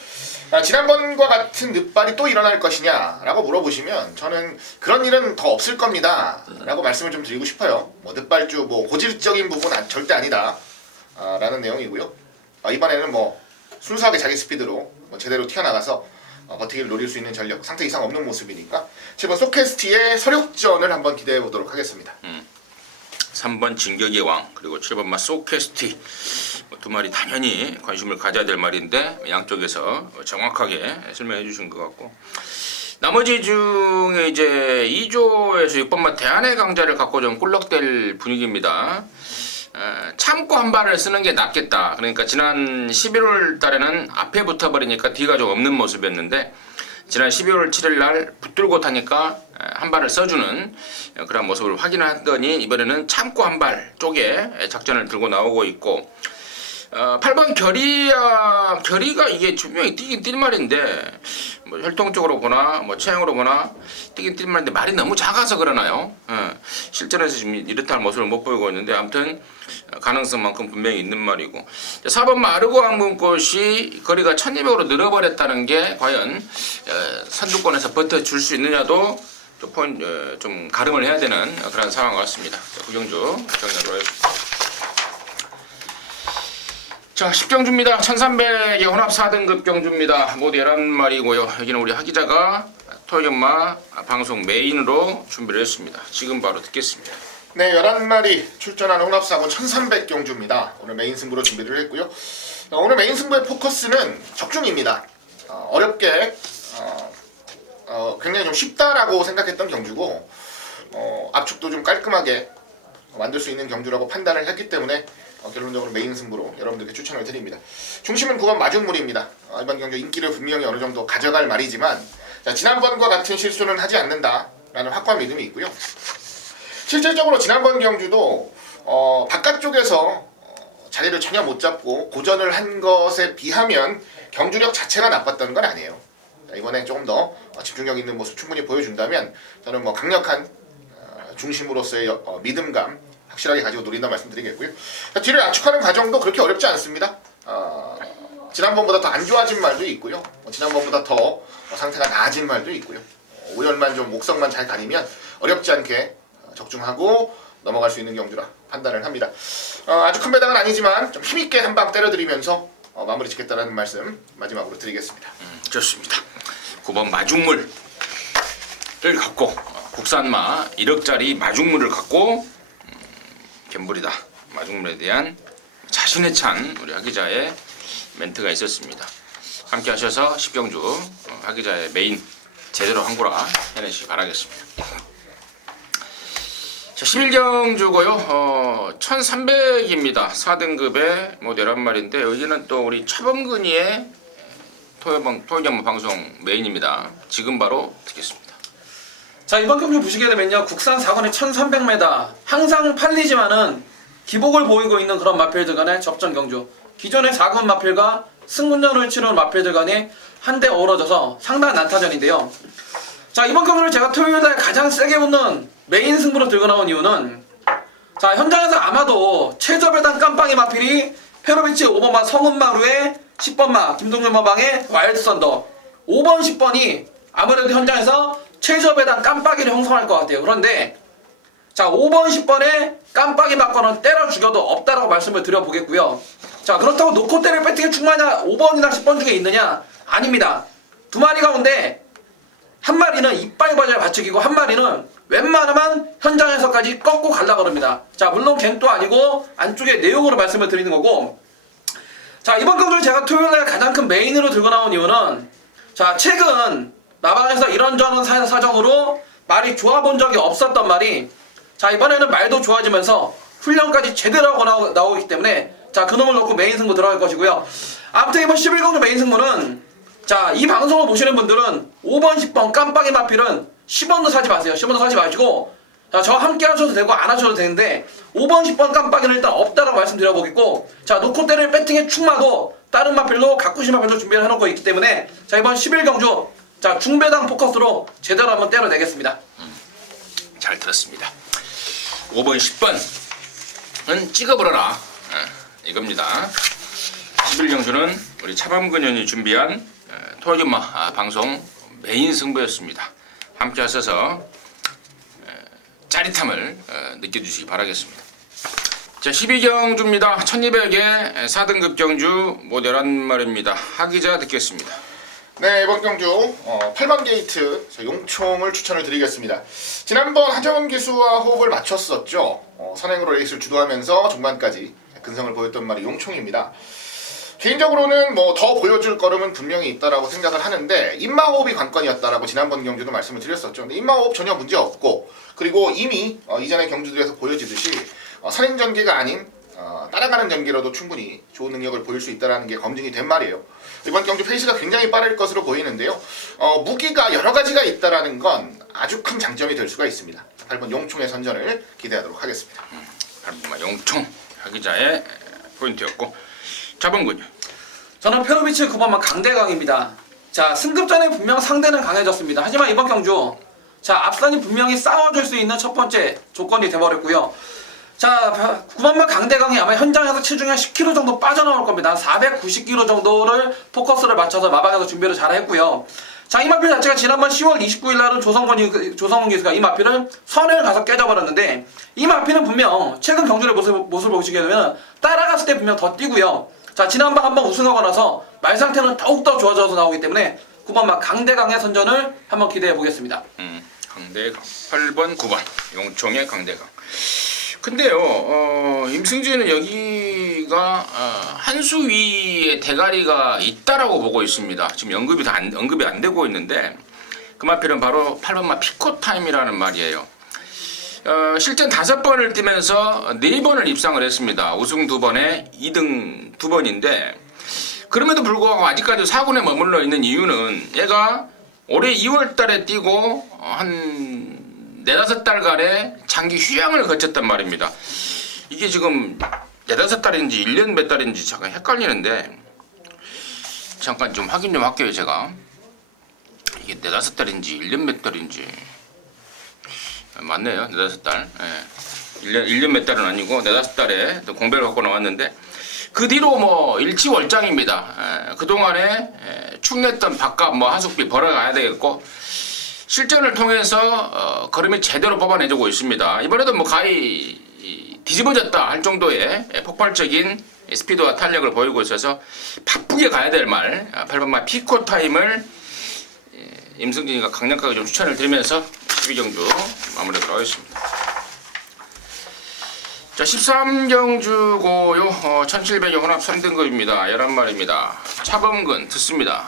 지난번과 같은 늦발이 또 일어날 것이냐 라고 물어보시면 저는 그런 일은 더 없을 겁니다 라고 말씀을 좀 드리고 싶어요. 뭐 늦발주 뭐 고질적인 부분은 절대 아니다 라는 내용이고요. 이번에는 뭐 순수하게 자기 스피드로 뭐 제대로 튀어나가서 버티기를 노릴 수 있는 전력, 상태 이상 없는 모습이니까 7번 소캐스티의 서력전을 한번 기대해 보도록 하겠습니다. 3번 진격의 왕, 그리고 7번마 소캐스티, 두 마리 당연히 관심을 가져야 될 말인데 양쪽에서 정확하게 설명해 주신 것 같고, 나머지 중에 이제 2조에서 6번마 대한의 강자를 갖고 좀 꿀럭댈 분위기입니다. 참고 한 발을 쓰는 게 낫겠다. 그러니까 지난 11월 달에는 앞에 붙어버리니까 뒤가 좀 없는 모습이었는데, 지난 12월 7일 날 붙들고 타니까 한 발을 써주는 그런 모습을 확인하더니 이번에는 참고 한 발 쪽에 작전을 들고 나오고 있고, 8번 결의가 이게 분명히 뛰긴 뛸 말인데, 뭐 혈통적으로 보나 뭐 체형으로 보나 뛰긴 뛸 말인데 말이 너무 작아서 그러나요? 실전에서 지금 이렇다는 모습을 못 보이고 있는데, 아무튼 가능성만큼 분명히 있는 말이고, 4번 마르고 항문꽃이 거리가 1200으로 늘어버렸다는 게 과연 선두권에서 버텨줄 수 있느냐도 좀 가름을 해야 되는 그런 상황 같습니다. 구경주 정리하도록 하겠습니다. 자, 10경주입니다. 1300의 혼합 4등급 경주입니다. 모두 11마리고요. 여기는 우리 하기자가 토요경마 방송 메인으로 준비를 했습니다. 지금 바로 듣겠습니다. 네, 11마리 출전하는 혼합사군 1300 경주입니다. 오늘 메인 승부로 준비를 했고요. 오늘 메인 승부의 포커스는 적중입니다. 어렵게 굉장히 좀 쉽다라고 생각했던 경주고 압축도 좀 깔끔하게 만들 수 있는 경주라고 판단을 했기 때문에 결론적으로 메인 승부로 여러분들께 추천을 드립니다. 중심은 9번 마중물입니다. 이번 경주 인기를 분명히 어느 정도 가져갈 말이지만 자, 지난번과 같은 실수는 하지 않는다라는 확고한 믿음이 있고요. 실질적으로 지난번 경주도 바깥쪽에서 자리를 전혀 못 잡고 고전을 한 것에 비하면 경주력 자체가 나빴던 건 아니에요. 자, 이번에 조금 더 집중력 있는 모습 충분히 보여준다면 저는 뭐 강력한 중심으로서의 믿음감 확실하게 가지고 노린다 말씀드리겠고요. 자, 뒤를 압축하는 과정도 그렇게 어렵지 않습니다. 지난번보다 더 안 좋아진 말도 있고요. 지난번보다 더 상태가 나아진 말도 있고요. 오열만 좀 목성만 잘 가리면 어렵지 않게 적중하고 넘어갈 수 있는 경주라 판단을 합니다. 아주 큰 배당은 아니지만 좀 힘있게 한 방 때려드리면서 마무리 짓겠다는 말씀 마지막으로 드리겠습니다. 좋습니다. 9번 마중물을 갖고 국산마 1억짜리 마중물을 갖고 갬블이다. 마중물에 대한 자신에 찬 우리 하 기자의 멘트가 있었습니다. 함께 하셔서 10경주 하 기자의 메인 제대로 한 거라 해내시기 바라겠습니다. 자, 11경주고요. 1300입니다. 4등급의 뭐 11마리인데 여기는 또 우리 차범근이의 토요경 방송 메인입니다. 지금 바로 듣겠습니다. 자, 이번 경주 보시게 되면요, 국산 4권의 1300m 항상 팔리지만은 기복을 보이고 있는 그런 마필들 간의 접전 경주. 기존의 4권 마필과 승군전을 치르는 마필들 간이 한데 어우러져서 상당한 난타전인데요. 자, 이번 경주를 제가 토요일날 가장 세게 붙는 메인 승부로 들고 나온 이유는, 자, 현장에서 아마도 최저배당 깜빵이 마필이 페로비치 5번마 성은마루의 10번마 김동준 마방의 와일드 썬더 5번 10번이 아무래도 현장에서 최저배당 깜빡이를 형성할 것 같아요. 그런데 자, 5번 10번에 깜빡이 맞고는 때려 죽여도 없다라고 말씀을 드려보겠고요. 자, 그렇다고 놓고 때릴 배팅이 충분하냐 5번이나 10번 중에 있느냐? 아닙니다. 두 마리 가운데 한 마리는 이빨 바지를 받치기고 한 마리는 웬만하면 현장에서까지 꺾고 가려고 합니다. 자, 물론 갱도 아니고 안쪽에 내용으로 말씀을 드리는 거고, 자, 이번 경주를 제가 토요일날 가장 큰 메인으로 들고 나온 이유는, 자, 최근 나방에서 이런저런 사정으로 말이 좋아본 적이 없었던 말이, 자, 이번에는 말도 좋아지면서 훈련까지 제대로 하고 나오기 때문에, 자, 그놈을 놓고 메인 승부 들어갈 것이고요. 아무튼 이번 11경주 메인 승부는, 자, 이 방송을 보시는 분들은 5번 10번 깜빡이 마필은 10원도 사지 마세요. 10원도 사지 마시고, 자, 저와 함께 하셔도 되고 안 하셔도 되는데 5번 10번 깜빡이는 일단 없다라고 말씀드려보겠고, 자, 놓고 때릴 배팅의 충마도 다른 마필로 가꾸신 마필로 준비를 해놓고 있기 때문에, 자, 이번 11경주 자, 중배당 포커스로 제대로 한번 때려내겠습니다. 잘 들었습니다. 5번 10번은 찍어버려라 이겁니다. 11경주는 우리 차범근 의원이 준비한 토요일마 방송 메인 승부였습니다. 함께 하셔서 짜릿함을 느껴주시기 바라겠습니다. 자, 12경주입니다. 1200의 4등급 경주 뭐 11마리입니다. 하기자 듣겠습니다. 네, 이번 경주 8번 게이트 용총을 추천을 드리겠습니다. 지난번 하정은 기수와 호흡을 맞췄었죠. 선행으로 레이스를 주도하면서 중반까지 근성을 보였던 말이 용총입니다. 개인적으로는 뭐 더 보여줄 걸음은 분명히 있다라고 생각을 하는데 입마호흡이 관건이었다라고 지난번 경주도 말씀을 드렸었죠. 근데 입마호흡 전혀 문제 없고, 그리고 이미 이전의 경주들에서 보여지듯이 선행 전개가 아닌 따라가는 전개로도 충분히 좋은 능력을 보일 수 있다는 게 검증이 된 말이에요. 이번 경주 페이스가 굉장히 빠를 것으로 보이는데요. 무기가 여러 가지가 있다라는 건 아주 큰 장점이 될 수가 있습니다. 8번 용총의 선전을 기대하도록 하겠습니다. 8번 용총 하기자의 포인트였고, 차범근요. 저는 페로비치 9번만 강대강입니다. 자, 승급전에 분명 상대는 강해졌습니다. 하지만 이번 경주, 자, 앞선이 분명히 싸워줄 수 있는 첫 번째 조건이 돼버렸고요. 자, 9번만 강대강이 아마 현장에서 체중이 한 10kg 정도 빠져나올 겁니다. 한 490kg 정도를 포커스를 맞춰서 마방에서 준비를 잘 했고요. 자, 이 마필 자체가 지난번 10월 29일 날은 조성문 기수가 이 마필을 선을 가서 깨져버렸는데, 이 마필은 분명 최근 경주의 모습을 보시게 되면 따라갔을 때 분명 더 뛰고요. 자, 지난번 한번 우승하고 나서 말 상태는 더욱더 좋아져서 나오기 때문에 9번만 강대강의 선전을 한번 기대해 보겠습니다. 강대강 8번 9번 용총의 강대강. 근데요, 임승진은 여기가 한 수 위에 대가리가 있다라고 보고 있습니다. 지금 언급이 안 되고 있는데, 그 마필은 바로 8번마 피코타임이라는 말이에요. 실전 5번을 뛰면서 4번을 입상을 했습니다. 우승 2번에 2등 2번인데 그럼에도 불구하고 아직까지 4군에 머물러 있는 이유는 얘가 올해 2월 달에 뛰고 한 4-5달간의 장기 휴양을 거쳤단 말입니다. 이게 지금 4-5달인지 1년 몇 달인지 잠깐 헷갈리는데 잠깐 좀 확인 좀 할게요. 제가 이게 4-5달인지 1년 몇 달인지 맞네요. 4-5달. 예. 1년 몇 달은 아니고 4-5달에 또 공백을 갖고 나왔는데 그 뒤로 뭐 일치월장입니다. 그동안에 축냈던 밥값 뭐 하숙비 벌어가야 되겠고 실전을 통해서 걸음이 제대로 뽑아내주고 있습니다. 이번에도 뭐 가히 뒤집어졌다 할 정도의 폭발적인 스피드와 탄력을 보이고 있어서 바쁘게 가야 될 말 8번마 피코타임을 임승진이가 강력하게 좀 추천을 드리면서 12경주 마무리하도록 하겠습니다. 자, 13경주고요. 1700의 혼합 3등급입니다. 11마리입니다. 차범근 듣습니다.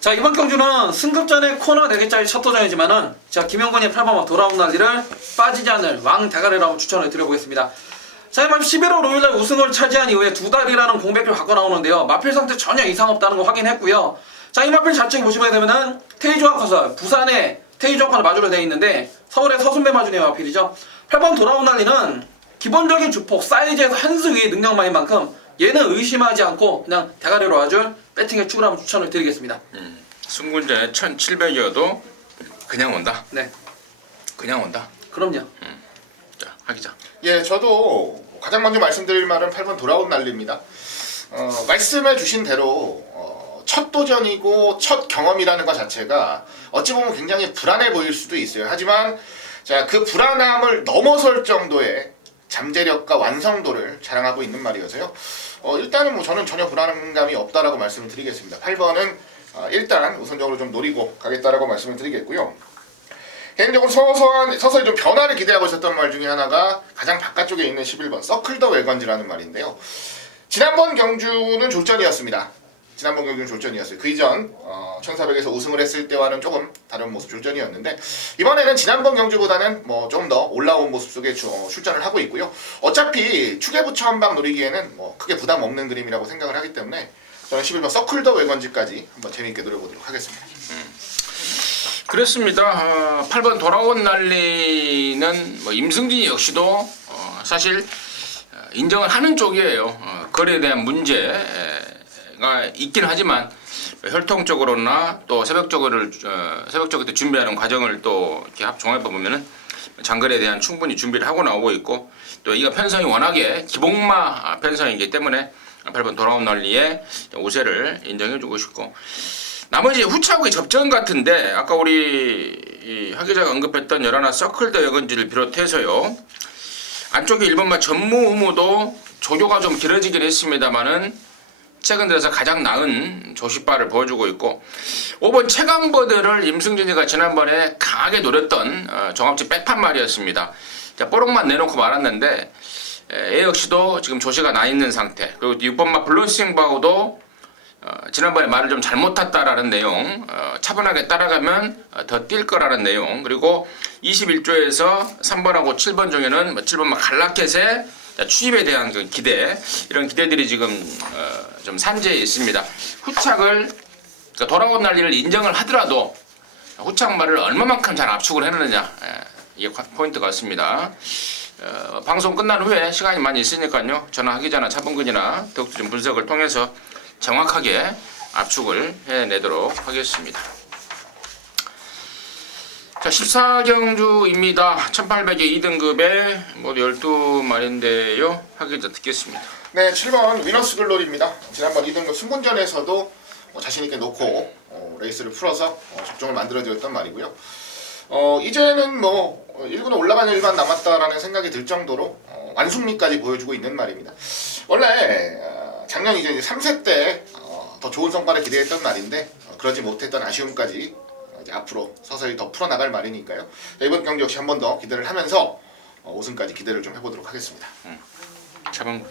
자, 이번 경주는 승급전의 코너 4개짜리 첫 도전이지만은 자, 김영건의 8번마 돌아온 날리를 빠지지 않을 왕 대가리라고 추천을 드려보겠습니다. 자, 이번 11월 5일날 우승을 차지한 이후에 2달이라는 공백을 갖고 나오는데요. 마필 상태 전혀 이상 없다는 거 확인했고요. 자, 이 마필 자체 보시게 되면은 테이조와 커서 부산에 테이조와 마주로 되어 있는데 서울의 서순배 마주의 마필이죠. 8번 돌아온 날리는 기본적인 주폭 사이즈에서 한 수 위의 능력만인 만큼 얘는 의심하지 않고 그냥 대가리로 와줄 배팅에 축을 한번 추천을 드리겠습니다. 승군전에 1700이어도 그냥 온다. 네, 그냥 온다. 그럼요. 자, 하기자. 예, 저도 가장 먼저 말씀드릴 말은 8번 돌아온 난리입니다. 말씀해 주신 대로 첫 도전이고 첫 경험이라는 것 자체가 어찌 보면 굉장히 불안해 보일 수도 있어요. 하지만 자, 그 불안함을 넘어설 정도의 잠재력과 완성도를 자랑하고 있는 말이어서요. 일단은 뭐 저는 전혀 불안감이 없다라고 말씀을 드리겠습니다. 8번은 일단 우선적으로 좀 노리고 가겠다라고 말씀을 드리겠고요. 개인적으로 서서히 좀 변화를 기대하고 있었던 말 중에 하나가 가장 바깥쪽에 있는 11번 서클 더 웨건즈라는 말인데요. 지난번 경주는 졸전이었습니다. 지난번 경주는 졸전이었어요. 그 이전 1400에서 우승을 했을 때와는 조금 다른 모습 졸전이었는데 이번에는 지난번 경주보다는 뭐 좀 더 올라온 모습 속에 출전을 하고 있고요. 어차피 추계부처 한방 노리기에는 뭐 크게 부담 없는 그림이라고 생각을 하기 때문에 저는 11번 서클 더 웨건즈까지 한번 재미있게 노려보도록 하겠습니다. 그렇습니다. 8번 돌아온 난리는 뭐 임승진이 역시도 사실 인정을 하는 쪽이에요. 거래에 대한 문제가 있긴 하지만 혈통적으로나 또 새벽적으로 준비하는 과정을 또 이렇게 종합해 보면은 장거리에 대한 충분히 준비를 하고 나오고 있고 또 이가 편성이 워낙에 기복마 편성이기 때문에 8번 돌아온 난리에 우세를 인정해주고 싶고 나머지 후차국의 접전 같은데 아까 우리 하 기자가 언급했던 11나 서클 더 웨건즈를 비롯해서요 안쪽에 1번마 전무 의무도 조교가 좀 길어지긴 했습니다만은 최근 들어서 가장 나은 조시바를 보여주고 있고 5번 최강버드를 임승진이가 지난번에 강하게 노렸던 종합지 백판 말이었습니다. 자, 뽀록만 내놓고 말았는데 얘 역시도 지금 조시가 나 있는 상태. 그리고 6번마 블러싱바우도 지난번에 말을 좀 잘못 탔다라는 내용, 차분하게 따라가면 더 뛸 거라는 내용, 그리고 21조에서 3번하고 7번 중에는 7번마 갈라켓의 추입에 대한 그 기대, 이런 기대들이 지금 좀 산재해 있습니다. 후착을 그러니까 돌아온 난리를 인정을 하더라도 후착말을 얼마만큼 잘 압축을 해내느냐, 이게 포인트 같습니다. 방송 끝난 후에 시간이 많이 있으니까요. 저나 하기자나 차범근이나 더욱더 좀 분석을 통해서 정확하게 압축을 해내도록 하겠습니다. 자, 14경주입니다. 1800의 2등급에 모두 12마리인데요. 하기자 듣겠습니다. 네, 7번 위너스 글로리입니다. 지난번 2등급 승군전에서도 자신있게 놓고 레이스를 풀어서 적종을 만들어드렸던 말이고요. 이제는 뭐 1군에 올라가는 일만 남았다라는 생각이 들 정도로 완숙미까지 보여주고 있는 말입니다. 원래 작년 이제 3세 때 더 좋은 성과를 기대했던 말인데 그러지 못했던 아쉬움까지 이제 앞으로 서서히 더 풀어나갈 말이니까요. 이번 경기 역시 한 번 더 기대를 하면서 우승까지 기대를 좀 해보도록 하겠습니다. 차범근.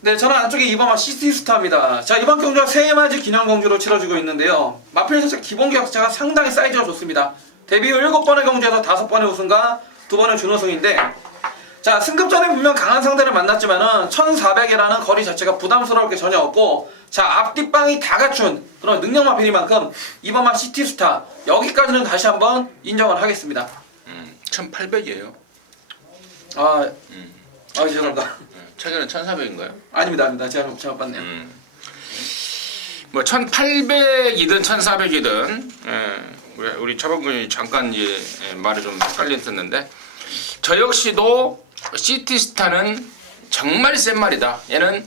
네, 저는 안쪽에 2번마 시티스타입니다. 자, 이번 경주가 세마지 기념 경주로 치러지고 있는데요. 마필 자체 기본 계약자가 상당히 사이즈가 좋습니다. 데뷔 후 7번의 경주에서 5번의 우승과 2번의 준우승인데, 자, 승급전에 분명 강한 상대를 만났지만은 1400이라는 거리 자체가 부담스러울 게 전혀 없고, 자, 앞뒷방이 다 갖춘 그런 능력 마필이만큼 2번마 시티스타 여기까지는 다시 한번 인정을 하겠습니다. 1800이에요. 죄송합니다. 최근에 1400인가요? 아닙니다. 제가 잘못 봤네요. 뭐 1800이든 1400이든 우리 차범근이 잠깐 이제 말이 좀 헷갈렸었는데 저 역시도 시티스타는 정말 센 말이다. 얘는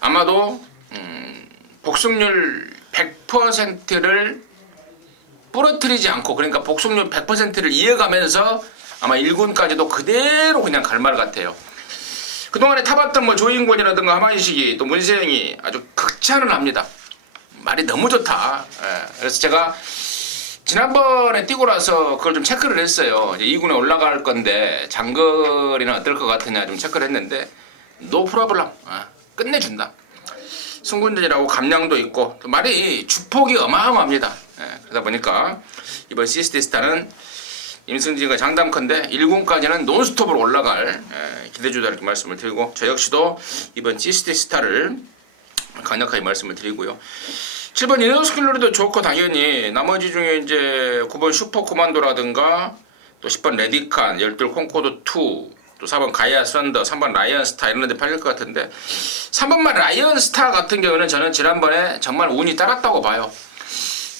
아마도 복승률 100%를 부러뜨리지 않고 그러니까 복승률 100%를 이어가면서 아마 1군까지도 그대로 그냥 갈 말 같아요. 그동안에 타봤던 뭐 조인권이라든가 하만식이 또 문세영이 아주 극찬을 합니다. 말이 너무 좋다. 그래서 제가 지난번에 뛰고 나서 그걸 좀 체크를 했어요. 이제 2군에 올라갈 건데 장거리는 어떨 것 같으냐 좀 체크를 했는데 노 프로블럼 끝내준다. 승군전이라고 감량도 있고 또 말이 주폭이 어마어마합니다. 그러다 보니까 이번 시스티스타는 임승진과 장담컨대 1군까지는 논스톱으로 올라갈 기대주다 이렇게 말씀을 드리고 저 역시도 이번 시스티스타를 강력하게 말씀을 드리고요. 7번 이너스킬러리도 좋고 당연히 나머지 중에 이제 9번 슈퍼 코만도라든가 또 10번 레디칸, 12 콩코드 2, 또 4번 가이아 썬더, 3번 라이언 스타 이런 데 팔릴 것 같은데 3번만 라이언 스타 같은 경우는 저는 지난번에 정말 운이 따랐다고 봐요.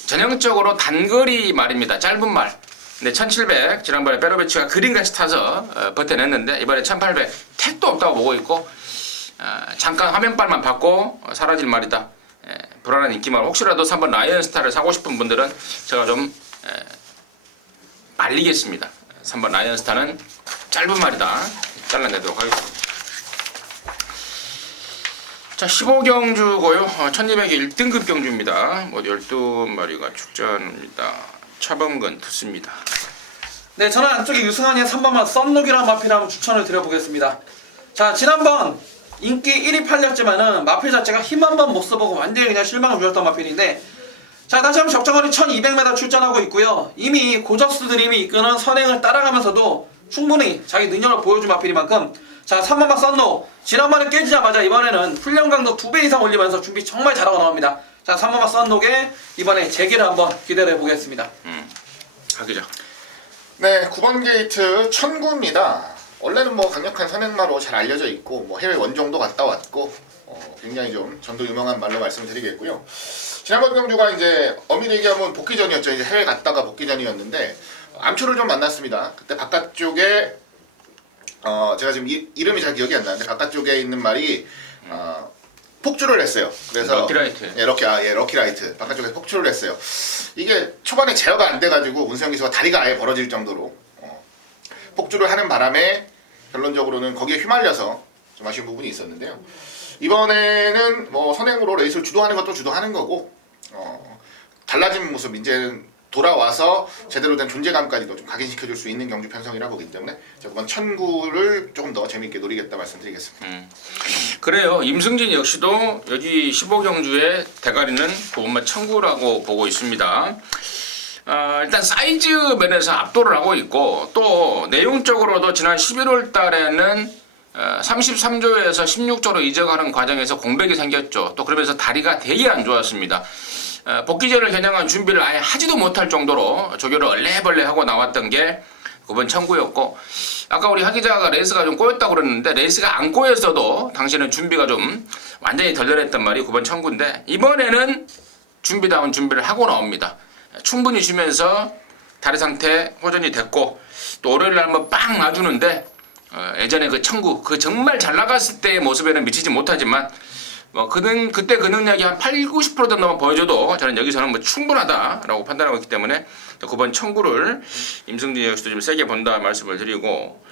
전형적으로 단거리 말입니다. 짧은 말. 근데 1700 지난번에 페로베치가 그린같이 타서 버텨냈는데 이번에 1800 택도 없다고 보고 있고 잠깐 화면빨만 받고 사라질 말이다. 불안한 인기말 혹시라도 3번 라이언 스타를 사고 싶은 분들은 제가 좀 말리겠습니다. 3번 라이언 스타는 짧은 말이다. 잘라내도록 하겠습니다. 자 15경주고요. 1200의 1등급 경주입니다. 뭐 12마리가 출전합니다. 차범근 투수입니다. 네, 저는 안쪽에 유승환이의 3번마 썸록이라는 마필을 한번 추천을 드려보겠습니다. 자, 지난번 인기 1위 팔렸지만은 마필 자체가 힘 한번 못 써보고 완전히 그냥 실망을 주었던 마필인데 자, 다시 한번 적정거리 1200m 출전하고 있고요. 이미 고저스 드림이 이끄는 선행을 따라가면서도 충분히 자기 능력을 보여준 마필이만큼 자, 3번마 썬록 지난번에 깨지자마자 이번에는 훈련 강도 2배 이상 올리면서 준비 정말 잘하고 나옵니다. 자, 3번마 썬록에 이번에 재기를 한번 기대를 해보겠습니다. 하기자. 네, 9번 게이트 천구입니다. 원래는 뭐 강력한 선행마로 잘 알려져 있고 뭐 해외 원정도 갔다 왔고 굉장히 좀 전도 유명한 말로 말씀을 드리겠고요. 지난번 경주가 이제 엄밀히 얘기하면 복귀전이었죠. 이제 해외 갔다가 복귀전이었는데 암초를 좀 만났습니다. 그때 바깥쪽에 제가 지금 이름이 잘 기억이 안 나는데 바깥쪽에 있는 말이 폭주를 했어요. 그래서 럭키라이트. 럭키라이트. 바깥쪽에서 폭주를 했어요. 이게 초반에 제어가 안 돼가지고 문세영 기수가 다리가 아예 벌어질 정도로 폭주를 하는 바람에 결론적으로는 거기에 휘말려서 좀 아쉬운 부분이 있었는데요. 이번에는 뭐 선행으로 레이스를 주도하는 것도 주도하는 거고 달라진 모습 이제는 돌아와서 제대로 된 존재감까지도 좀 각인시켜줄 수 있는 경주 편성이라 보기 때문에 제가 이번 천구를 조금 더 재미있게 노리겠다 말씀드리겠습니다. 그래요. 임승진 역시도 여기 15경주의 대가리는 고분마 천구라고 보고 있습니다. 일단 사이즈 면에서 압도를 하고 있고 또 내용적으로도 지난 11월 달에는 33조에서 16조로 이적하는 과정에서 공백이 생겼죠. 또 그러면서 다리가 되게 안 좋았습니다. 복귀전을 겨냥한 준비를 아예 하지도 못할 정도로 조교를 얼레벌레 하고 나왔던 게 9번 천구였고 아까 우리 하기자가 레이스가 좀 꼬였다고 그랬는데 레이스가 안 꼬였어도 당시에는 준비가 좀 완전히 덜덜했단 말이 9번 천구인데 이번에는 준비다운 준비를 하고 나옵니다. 충분히 쉬면서 다리 상태 호전이 됐고 또 월요일 날 한번 빵 놔주는데 예전에 그 천구 그 정말 잘 나갔을 때의 모습에는 미치지 못하지만 뭐 그때 그 능력이 한 80, 90% 정도만 보여줘도 저는 여기서는 뭐 충분하다라고 판단하고 있기 때문에 9번 천구를 임승진 역시도 좀 세게 본다 말씀을 드리고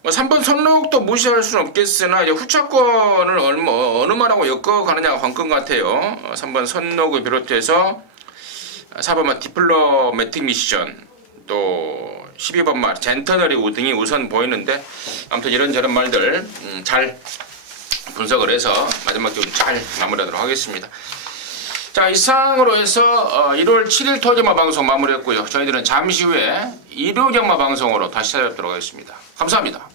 뭐 3번 선록도 무시할 수는 없겠으나 이제 후차권을 어느 말하고 엮어가느냐가 관건 같아요. 3번 선록을 비롯해서 4번만 디플로매틱 미션 또 12번 말 젠터너리 등이 우선 보이는데 아무튼 이런저런 말들 잘 분석을 해서 마지막 경기 잘 마무리하도록 하겠습니다. 자, 이상으로 해서 1월 7일 토요일마 방송 마무리했고요. 저희들은 잠시 후에 일요경마 방송으로 다시 찾아뵙도록 하겠습니다. 감사합니다.